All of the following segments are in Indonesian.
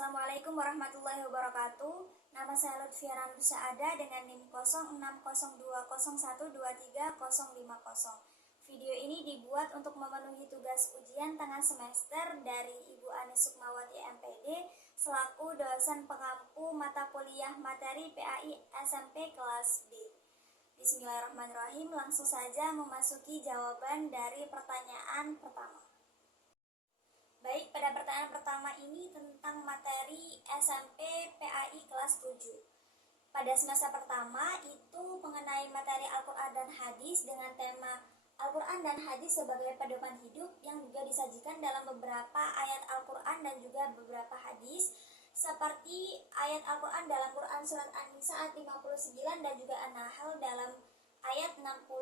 Assalamualaikum warahmatullahi wabarakatuh. Nama saya Lutfia Ramdusa Ada dengan NIM 0602012350. Video ini dibuat untuk memenuhi tugas ujian tengah semester dari Ibu Ani Sukmawati MPD selaku dosen pengampu mata kuliah materi PAI SMP kelas B. Bismillahirrahmanirrahim, langsung saja memasuki jawaban dari pertanyaan pertama. Baik, pada pertanyaan pertama ini tentang materi SMP PAI kelas 7. Pada semester pertama itu mengenai materi Al-Quran dan Hadis dengan tema Al-Quran dan Hadis sebagai pedoman hidup yang juga disajikan dalam beberapa ayat Al-Quran dan juga beberapa hadis, seperti ayat Al-Quran dalam Quran Surat An-Nisa ayat 59 dan juga An-Nahl dalam ayat 64.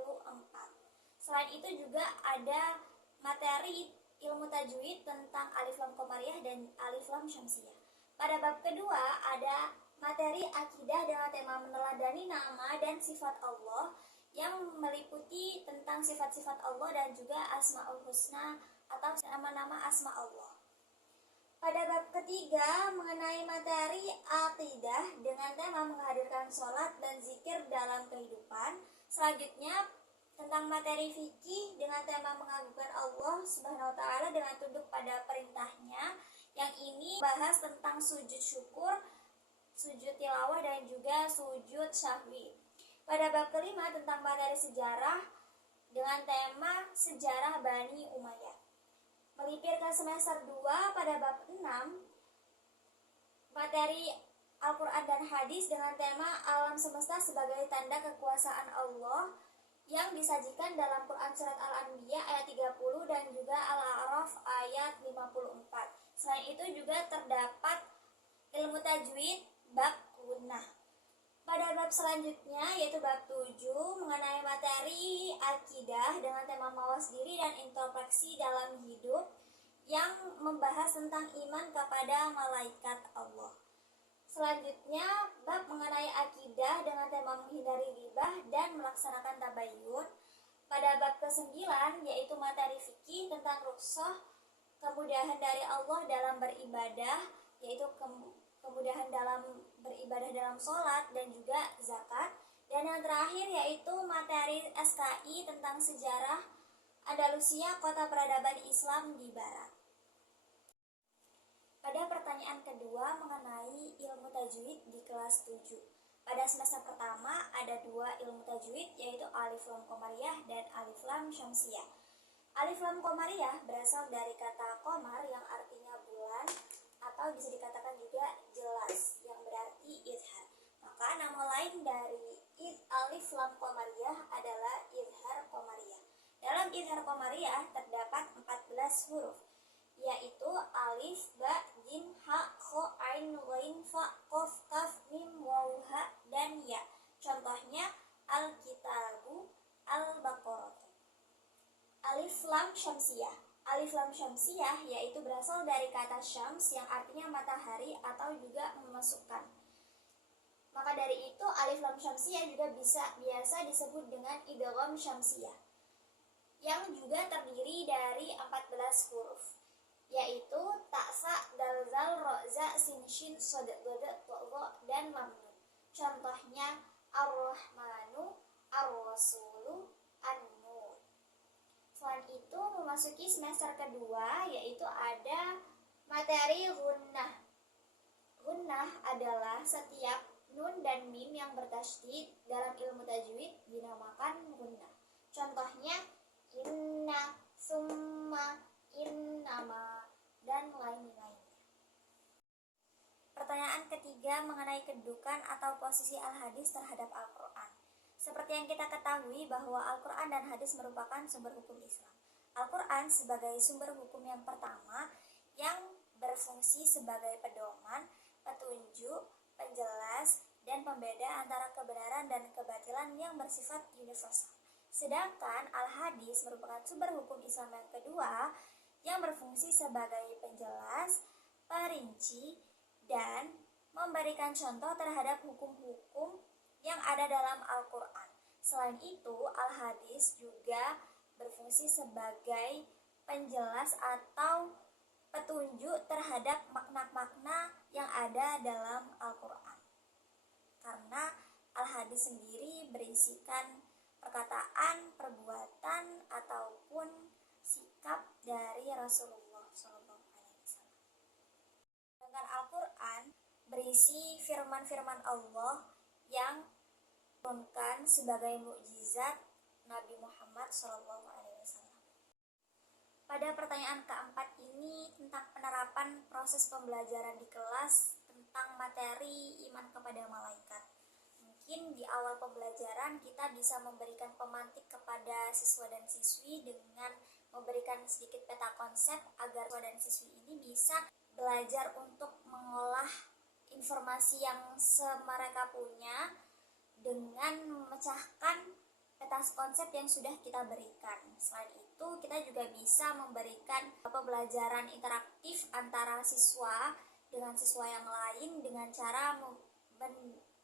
Selain itu juga ada materi ilmu tajwid tentang alif lam qamariyah dan alif lam syamsiyah. Pada bab kedua ada materi akidah dengan tema meneladani nama dan sifat Allah yang meliputi tentang sifat-sifat Allah dan juga asmaul husna atau nama-nama asma Allah. Pada bab ketiga mengenai materi akidah dengan tema menghadirkan sholat dan zikir dalam kehidupan. Selanjutnya tentang materi fikih dengan tema mengagungkan Allah Subhanahu wa taala dengan tunduk pada perintahnya. Yang ini bahas tentang sujud syukur, sujud tilawah dan juga sujud syahwi. Pada bab kelima tentang materi sejarah dengan tema sejarah Bani Umayyah. Melipir ke semester 2 pada bab 6 materi Al-Quran dan Hadis dengan tema alam semesta sebagai tanda kekuasaan Allah yang disajikan dalam Quran Surat Al-Anbiya ayat 30 dan juga Al-A'raf ayat 54. Selain itu juga terdapat ilmu tajwid bab gunnah. Pada bab selanjutnya yaitu bab 7 mengenai materi akidah dengan tema mawas diri dan introspeksi dalam hidup yang membahas tentang iman kepada malaikat Allah. Selanjutnya, bab mengenai akidah dengan tema menghindari ghibah dan melaksanakan tabayyun. Pada bab ke-9, yaitu materi fikih tentang rukhsah, kemudahan dari Allah dalam beribadah, yaitu kemudahan dalam beribadah dalam sholat dan juga zakat. Dan yang terakhir yaitu materi SKI tentang sejarah Andalusia, kota peradaban Islam di Barat. Pada pertanyaan kedua mengenai ilmu tajwid di kelas 7. Pada semester pertama ada dua ilmu tajwid yaitu alif lam qamariyah dan alif lam syamsiyah. Alif lam qamariyah berasal dari kata qamar yang artinya bulan atau bisa dikatakan juga jelas yang berarti izhar. Maka nama lain dari alif lam qamariyah adalah izhar qamariyah. Dalam izhar qamariyah terdapat 14 huruf yaitu alif, ba, jim, ha, kho, ain, ghain, fa, qaf, kaf, mim, waw, ha, dan ya. Contohnya Al-Kitabu, Al-Baqarah. Alif lam syamsiyah. Alif lam syamsiyah yaitu berasal dari kata syams yang artinya matahari atau juga memasukkan. Maka dari itu alif lam syamsiyah juga biasa disebut dengan idgham syamsiyah yang juga terdiri dari 14 huruf yaitu taksa, dalzal, roza, sin, shin, sod, dod, to'go, dan mamnun. Contohnya ar-rahmanu, ar-rasulu, an-nur. Selain itu memasuki semester kedua yaitu ada materi gunnah. Gunnah adalah setiap nun dan mim yang bertasydid dalam ilmu tajwid dinamakan gunnah. Contohnya inna, summa, innama, dan lain-lainnya. Pertanyaan ketiga mengenai kedudukan atau posisi Al-Hadis terhadap Al-Quran. Seperti yang kita ketahui bahwa Al-Quran dan Hadis merupakan sumber hukum Islam. Al-Quran sebagai sumber hukum yang pertama yang berfungsi sebagai pedoman, petunjuk, penjelas, dan pembeda antara kebenaran dan kebatilan yang bersifat universal. Sedangkan Al-Hadis merupakan sumber hukum Islam yang kedua yang berfungsi sebagai penjelas, perinci, dan memberikan contoh terhadap hukum-hukum yang ada dalam Al-Quran. Selain itu, Al-Hadis juga berfungsi sebagai penjelas atau petunjuk terhadap makna-makna ada dalam Al-Quran. Karena Al-Hadis sendiri berisikan perkataan, perbuatan, ataupun sikap dari Rasulullah SAW. Dengan Al-Quran berisi firman-firman Allah yang diturunkan sebagai mukjizat Nabi Muhammad SAW. Pada pertanyaan keempat ini tentang penerapan proses pembelajaran di kelas tentang materi iman kepada malaikat. Mungkin di awal pembelajaran kita bisa memberikan pemantik kepada siswa dan siswi dengan memberikan sedikit peta konsep agar siswa dan siswi ini bisa belajar untuk mengolah informasi yang mereka punya dengan memecahkan peta konsep yang sudah kita berikan. Selain itu, kita juga bisa memberikan pembelajaran interaktif antara siswa dengan siswa yang lain dengan cara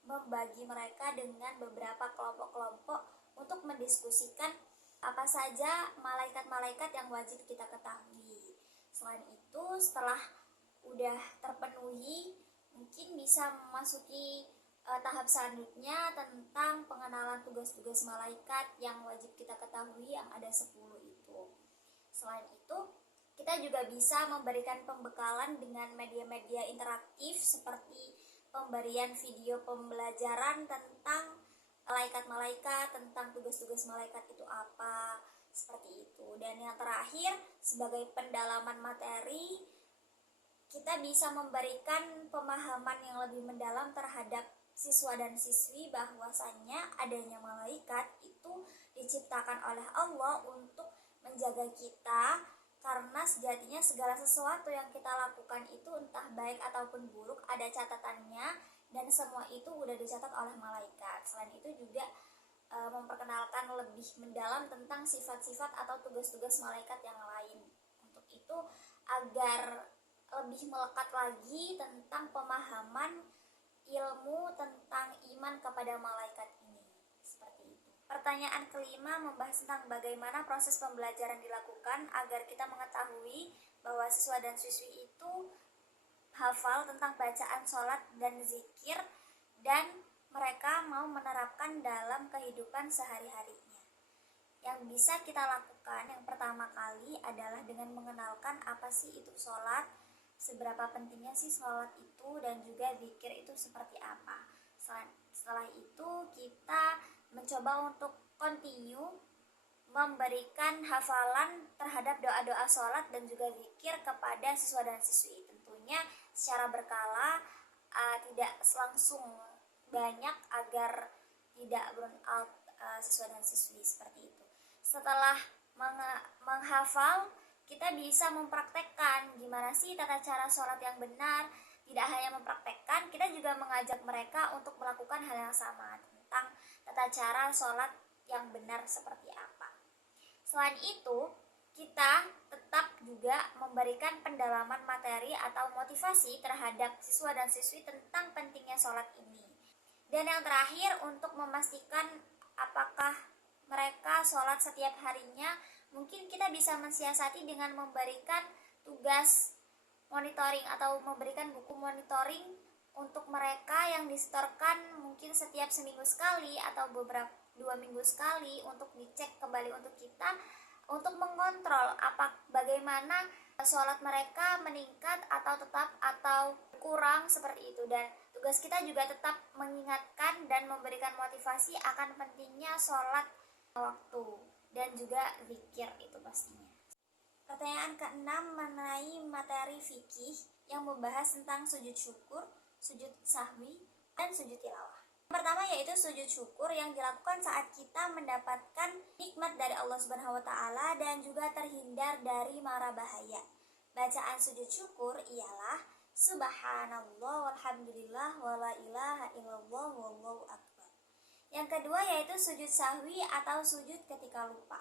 membagi mereka dengan beberapa kelompok-kelompok untuk mendiskusikan apa saja malaikat-malaikat yang wajib kita ketahui. Selain itu, setelah udah terpenuhi, mungkin bisa memasuki tahap selanjutnya tentang pengenalan tugas-tugas malaikat yang wajib kita ketahui yang ada 10 itu. Selain itu, kita juga bisa memberikan pembekalan dengan media-media interaktif seperti pemberian video pembelajaran tentang malaikat-malaikat, tentang tugas-tugas malaikat itu apa, seperti itu. Dan yang terakhir, sebagai pendalaman materi, kita bisa memberikan pemahaman yang lebih mendalam terhadap siswa dan siswi bahwasannya adanya malaikat itu diciptakan oleh Allah untuk menjaga kita, karena sejatinya segala sesuatu yang kita lakukan itu entah baik ataupun buruk ada catatannya, dan semua itu udah dicatat oleh malaikat. Selain itu juga memperkenalkan lebih mendalam tentang sifat-sifat atau tugas-tugas malaikat yang lain. Untuk itu, agar lebih melekat lagi tentang pemahaman ilmu tentang iman kepada malaikat ini. Seperti itu. Pertanyaan kelima membahas tentang bagaimana proses pembelajaran dilakukan agar kita mengetahui bahwa siswa dan siswi itu hafal tentang bacaan sholat dan zikir dan mereka mau menerapkan dalam kehidupan sehari-harinya. Yang bisa kita lakukan yang pertama kali adalah dengan mengenalkan apa sih itu sholat, seberapa pentingnya sih sholat itu, dan juga zikir itu seperti apa. Setelah itu kita mencoba untuk continue memberikan hafalan terhadap doa-doa sholat dan juga zikir kepada siswa dan siswi. Tentunya secara berkala, tidak langsung banyak agar tidak burn out siswa dan siswi seperti itu. Setelah menghafal, kita bisa mempraktekkan gimana sih tata cara sholat yang benar. Tidak hanya mempraktekkan, kita juga mengajak mereka untuk melakukan hal yang sama tentang tata cara sholat yang benar seperti apa. Selain itu, kita tetap juga memberikan pendalaman materi atau motivasi terhadap siswa dan siswi tentang pentingnya sholat ini. Dan yang terakhir, untuk memastikan apakah mereka sholat setiap harinya, mungkin kita bisa mensiasati dengan memberikan tugas monitoring atau memberikan buku monitoring untuk mereka yang disetorkan mungkin setiap seminggu sekali atau beberapa 2 minggu sekali untuk dicek kembali untuk kita, untuk mengontrol bagaimana sholat mereka meningkat atau tetap atau kurang seperti itu. Dan tugas kita juga tetap mengingatkan dan memberikan motivasi akan pentingnya sholat waktu dan juga zikir itu pastinya. Pertanyaan ke-6 mengenai materi fikih yang membahas tentang sujud syukur, sujud sahwi, dan sujud tilawah. Pertama yaitu sujud syukur yang dilakukan saat kita mendapatkan nikmat dari Allah Subhanahu wa taala dan juga terhindar dari mara bahaya. Bacaan sujud syukur ialah subhanallah walhamdulillah wala ilaha illallah wallahu akbar. Yang kedua yaitu sujud sahwi atau sujud ketika lupa.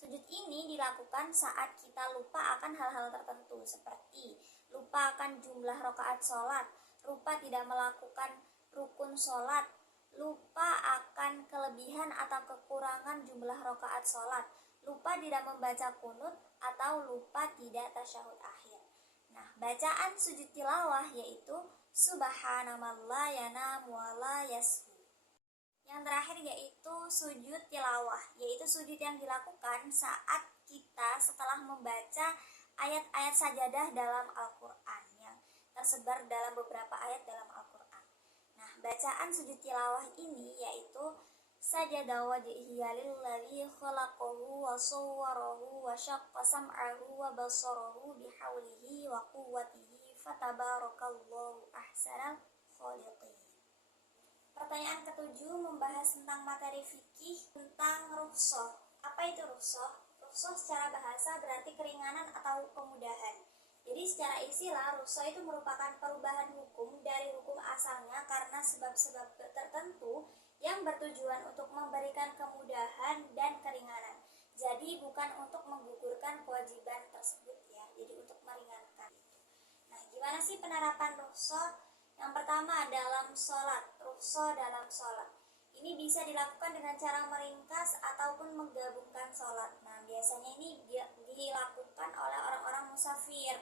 Sujud ini dilakukan saat kita lupa akan hal-hal tertentu seperti lupa akan jumlah rakaat sholat, lupa tidak melakukan rukun sholat, lupa akan kelebihan atau kekurangan jumlah rakaat sholat, lupa tidak membaca kunut, atau lupa tidak tasyahud akhir. Nah, bacaan sujud tilawah yaitu subhana man la yanamu wa la yashu. Yang terakhir yaitu sujud tilawah, yaitu sujud yang dilakukan saat kita setelah membaca ayat-ayat sajadah dalam Al-Quran yang tersebar dalam beberapa ayat dalam Al-Quran. Nah, bacaan sujud tilawah ini yaitu sajada wajhiya lillazi khalaqahu wa sawwarahu wa syaqqa sam'ahu wa basarahu bihaulihi wa quwwatihi fatabarakallahu ahsanal khaliqin. Pertanyaan ketujuh membahas tentang materi fikih tentang rukhsah. Apa itu rukhsah? Rukhsah secara bahasa berarti keringanan atau kemudahan. Jadi secara istilah rukhsah itu merupakan perubahan hukum dari hukum asalnya karena sebab-sebab tertentu yang bertujuan untuk memberikan kemudahan dan keringanan. Jadi bukan untuk menggugurkan kewajiban tersebut ya. Jadi untuk meringankan itu. Nah, gimana sih penerapan rukhsah? Yang pertama dalam sholat, rukhsah dalam sholat. Ini bisa dilakukan dengan cara meringkas ataupun menggabungkan sholat. Nah, biasanya ini dilakukan oleh orang-orang musafir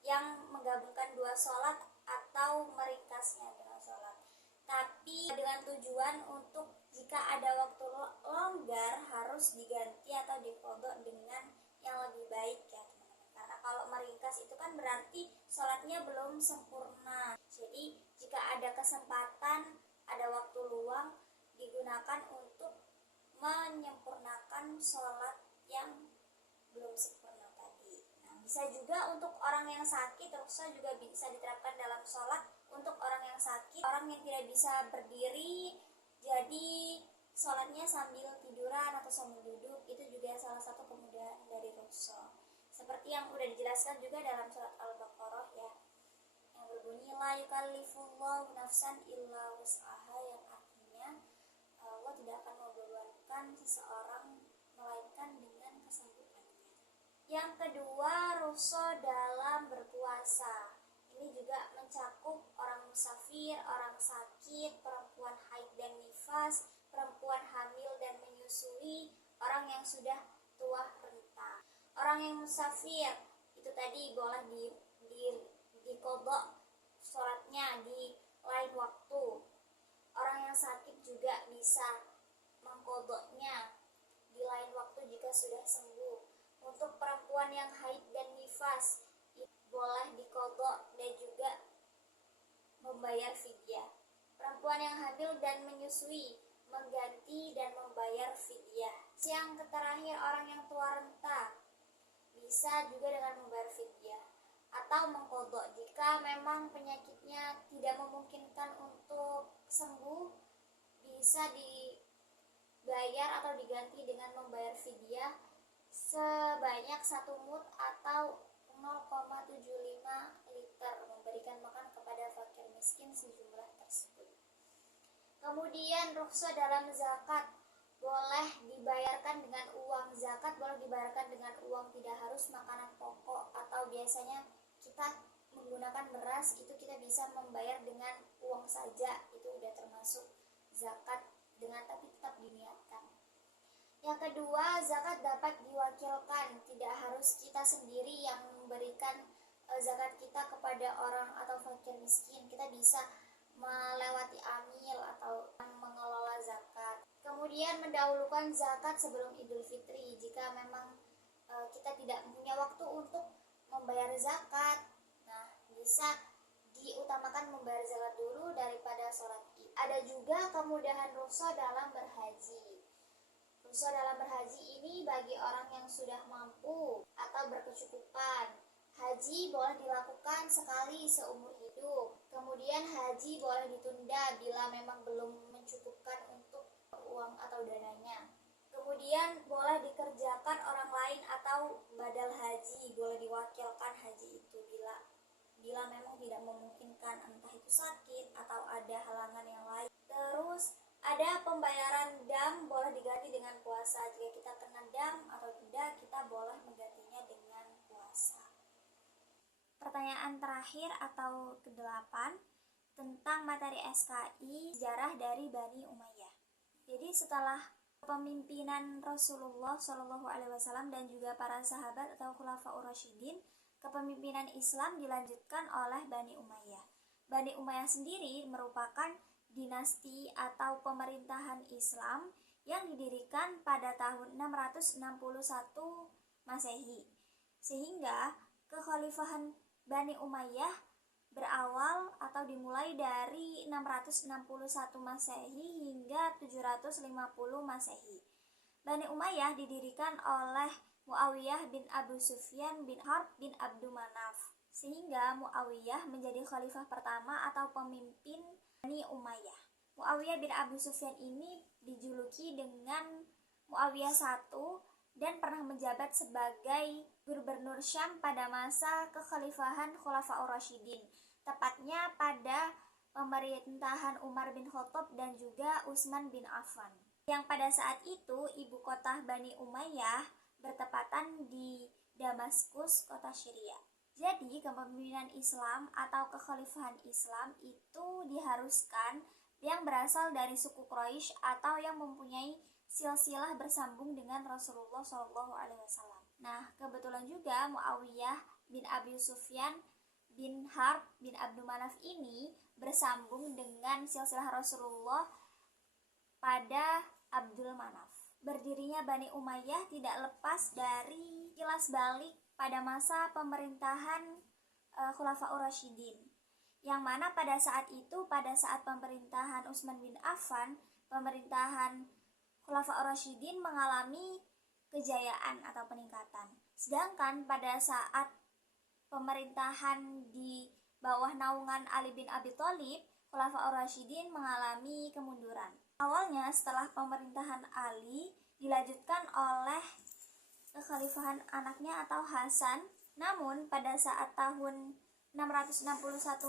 yang menggabungkan dua sholat atau meringkasnya dengan sholat. Tapi dengan tujuan untuk jika ada waktu longgar harus diganti atau diqadha dengan yang lebih baik ya teman-teman. Karena kalau meringkas itu kan berarti sholatnya belum sempurna. Jadi jika ada kesempatan, ada waktu luang, digunakan untuk menyempurnakan sholat yang belum sempurna tadi. Nah, bisa juga untuk orang yang sakit, rukhsah juga bisa diterapkan dalam sholat. Untuk orang yang sakit, orang yang tidak bisa berdiri, jadi sholatnya sambil tiduran atau sambil duduk, itu juga salah satu kemudahan dari rukhsah. Seperti yang sudah dijelaskan juga dalam surat Al-Baqarah ya, yang berbunyi la yukallifullahu nafsan illa wus'aha, yang artinya Allah tidak akan membebankan seseorang melainkan dengan kesanggupannya. Yang kedua, rukhsah dalam berpuasa. Ini juga mencakup orang musafir, orang sakit, perempuan haid dan nifas, perempuan hamil dan menyusui, orang yang sudah tua renta. Orang yang musafir itu tadi boleh diqadha sholatnya di lain waktu. Orang yang sakit juga bisa mengqadhanya di lain waktu jika sudah sembuh. Untuk perempuan yang haid dan nifas boleh diqadha dan juga membayar fidyah. Perempuan yang hamil dan menyusui mengganti dan membayar fidyah. Yang terakhir orang yang tua renta bisa juga dengan membayar fidyah atau mengqadha jika memang penyakitnya tidak memungkinkan untuk sembuh, bisa dibayar atau diganti dengan membayar fidyah sebanyak 1 mud atau 0,75 liter, memberikan makan kepada fakir miskin sejumlah tersebut. Kemudian rukhsah dalam zakat, boleh dibayarkan dengan uang. Zakat boleh dibayarkan dengan uang, tidak harus makanan pokok atau biasanya kita menggunakan beras, itu kita bisa membayar dengan uang saja, itu udah termasuk zakat dengan tapi tetap diniatkan. Yang kedua, zakat dapat diwakilkan, tidak harus kita sendiri yang memberikan zakat kita kepada orang atau fakir miskin. Kita bisa melewati amil atau mengelola zakat. Kemudian mendahulukan zakat sebelum Idul Fitri jika memang kita tidak punya waktu untuk membayar zakat. Nah, bisa diutamakan membayar zakat dulu daripada sholat Id. Ada juga kemudahan rukhsah dalam berhaji. Rukhsah dalam berhaji ini bagi orang yang sudah mampu atau berkecukupan. Haji boleh dilakukan sekali seumur hidup. Kemudian haji boleh ditunda bila memang belum mencukupkan untuk uang atau dananya. Kemudian boleh dikerjakan orang lain atau badal haji, boleh diwakilkan haji itu bila memang tidak memungkinkan, entah itu sakit atau ada halangan yang lain. Terus ada pembayaran dam, boleh diganti dengan puasa. Jika kita kena dam atau denda, kita boleh menggantinya dengan puasa. Pertanyaan terakhir atau ke-8 tentang materi SKI sejarah dari Bani Umayyah. Jadi setelah kepemimpinan Rasulullah SAW dan juga para sahabat atau Khulafaur Rasyidin, kepemimpinan Islam dilanjutkan oleh Bani Umayyah. Bani Umayyah sendiri merupakan dinasti atau pemerintahan Islam yang didirikan pada tahun 661 Masehi. Sehingga kekhalifahan Bani Umayyah berawal atau dimulai dari 661 Masehi hingga 750 Masehi. Bani Umayyah didirikan oleh Muawiyah bin Abu Sufyan bin Harb bin Abdul Manaf, sehingga Muawiyah menjadi khalifah pertama atau pemimpin Bani Umayyah. Muawiyah bin Abu Sufyan ini dijuluki dengan Muawiyah I dan pernah menjabat sebagai gubernur Syam pada masa kekhalifahan Khulafaur Rasyidin, tepatnya pada pemerintahan Umar bin Khattab dan juga Utsman bin Affan. Yang pada saat itu ibu kota Bani Umayyah bertepatan di Damaskus, kota Syria. Jadi kepemimpinan Islam atau kekhalifahan Islam itu diharuskan yang berasal dari suku Quraisy atau yang mempunyai silsilah bersambung dengan Rasulullah SAW. Nah, kebetulan juga Muawiyah bin Abi Sufyan bin Harb bin Abdul Manaf ini bersambung dengan silsilah Rasulullah pada Abdul Manaf. Berdirinya Bani Umayyah tidak lepas dari kilas balik pada masa pemerintahan Khulafaur Rasyidin, yang mana pada saat pemerintahan Utsman bin Affan, pemerintahan Khulafaur Rasyidin mengalami kejayaan atau peningkatan. Sedangkan pada saat pemerintahan di bawah naungan Ali bin Abi Thalib, Khulafaur Rasyidin mengalami kemunduran. Awalnya setelah pemerintahan Ali dilanjutkan oleh kekhalifahan anaknya atau Hasan, namun pada saat tahun 661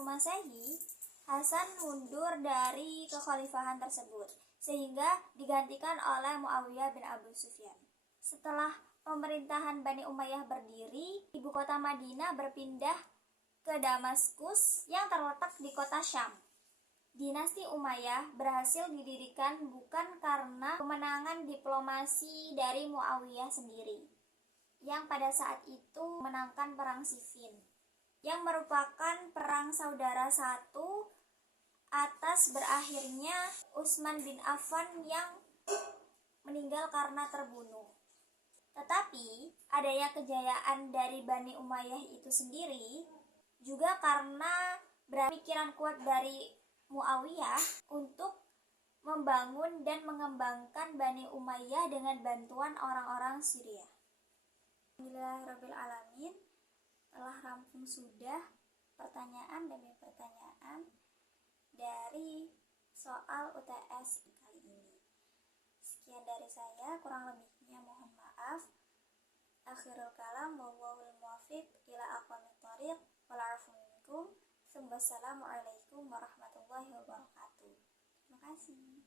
Masehi, Hasan mundur dari kekhalifahan tersebut sehingga digantikan oleh Muawiyah bin Abu Sufyan. Setelah pemerintahan Bani Umayyah berdiri, ibu kota Madinah berpindah ke Damaskus yang terletak di kota Syam. Dinasti Umayyah berhasil didirikan bukan karena kemenangan diplomasi dari Muawiyah sendiri, yang pada saat itu menangkan perang Siffin, yang merupakan perang saudara satu atas berakhirnya Utsman bin Affan yang meninggal karena terbunuh. Tetapi adanya kejayaan dari Bani Umayyah itu sendiri juga karena berpikiran kuat dari Muawiyah untuk membangun dan mengembangkan Bani Umayyah dengan bantuan orang-orang Syria. Alhamdulillahirabbil alamin, telah rampung sudah pertanyaan demi pertanyaan dari soal UTS kali ini. Sekian dari saya, kurang lebihnya mohon maaf. Akhirul kalam, wallahul muwaffiq ila aqwamit thoriq, wal 'afwu minkum. Wassalamualaikum warahmatullahi wabarakatuh. Terima kasih.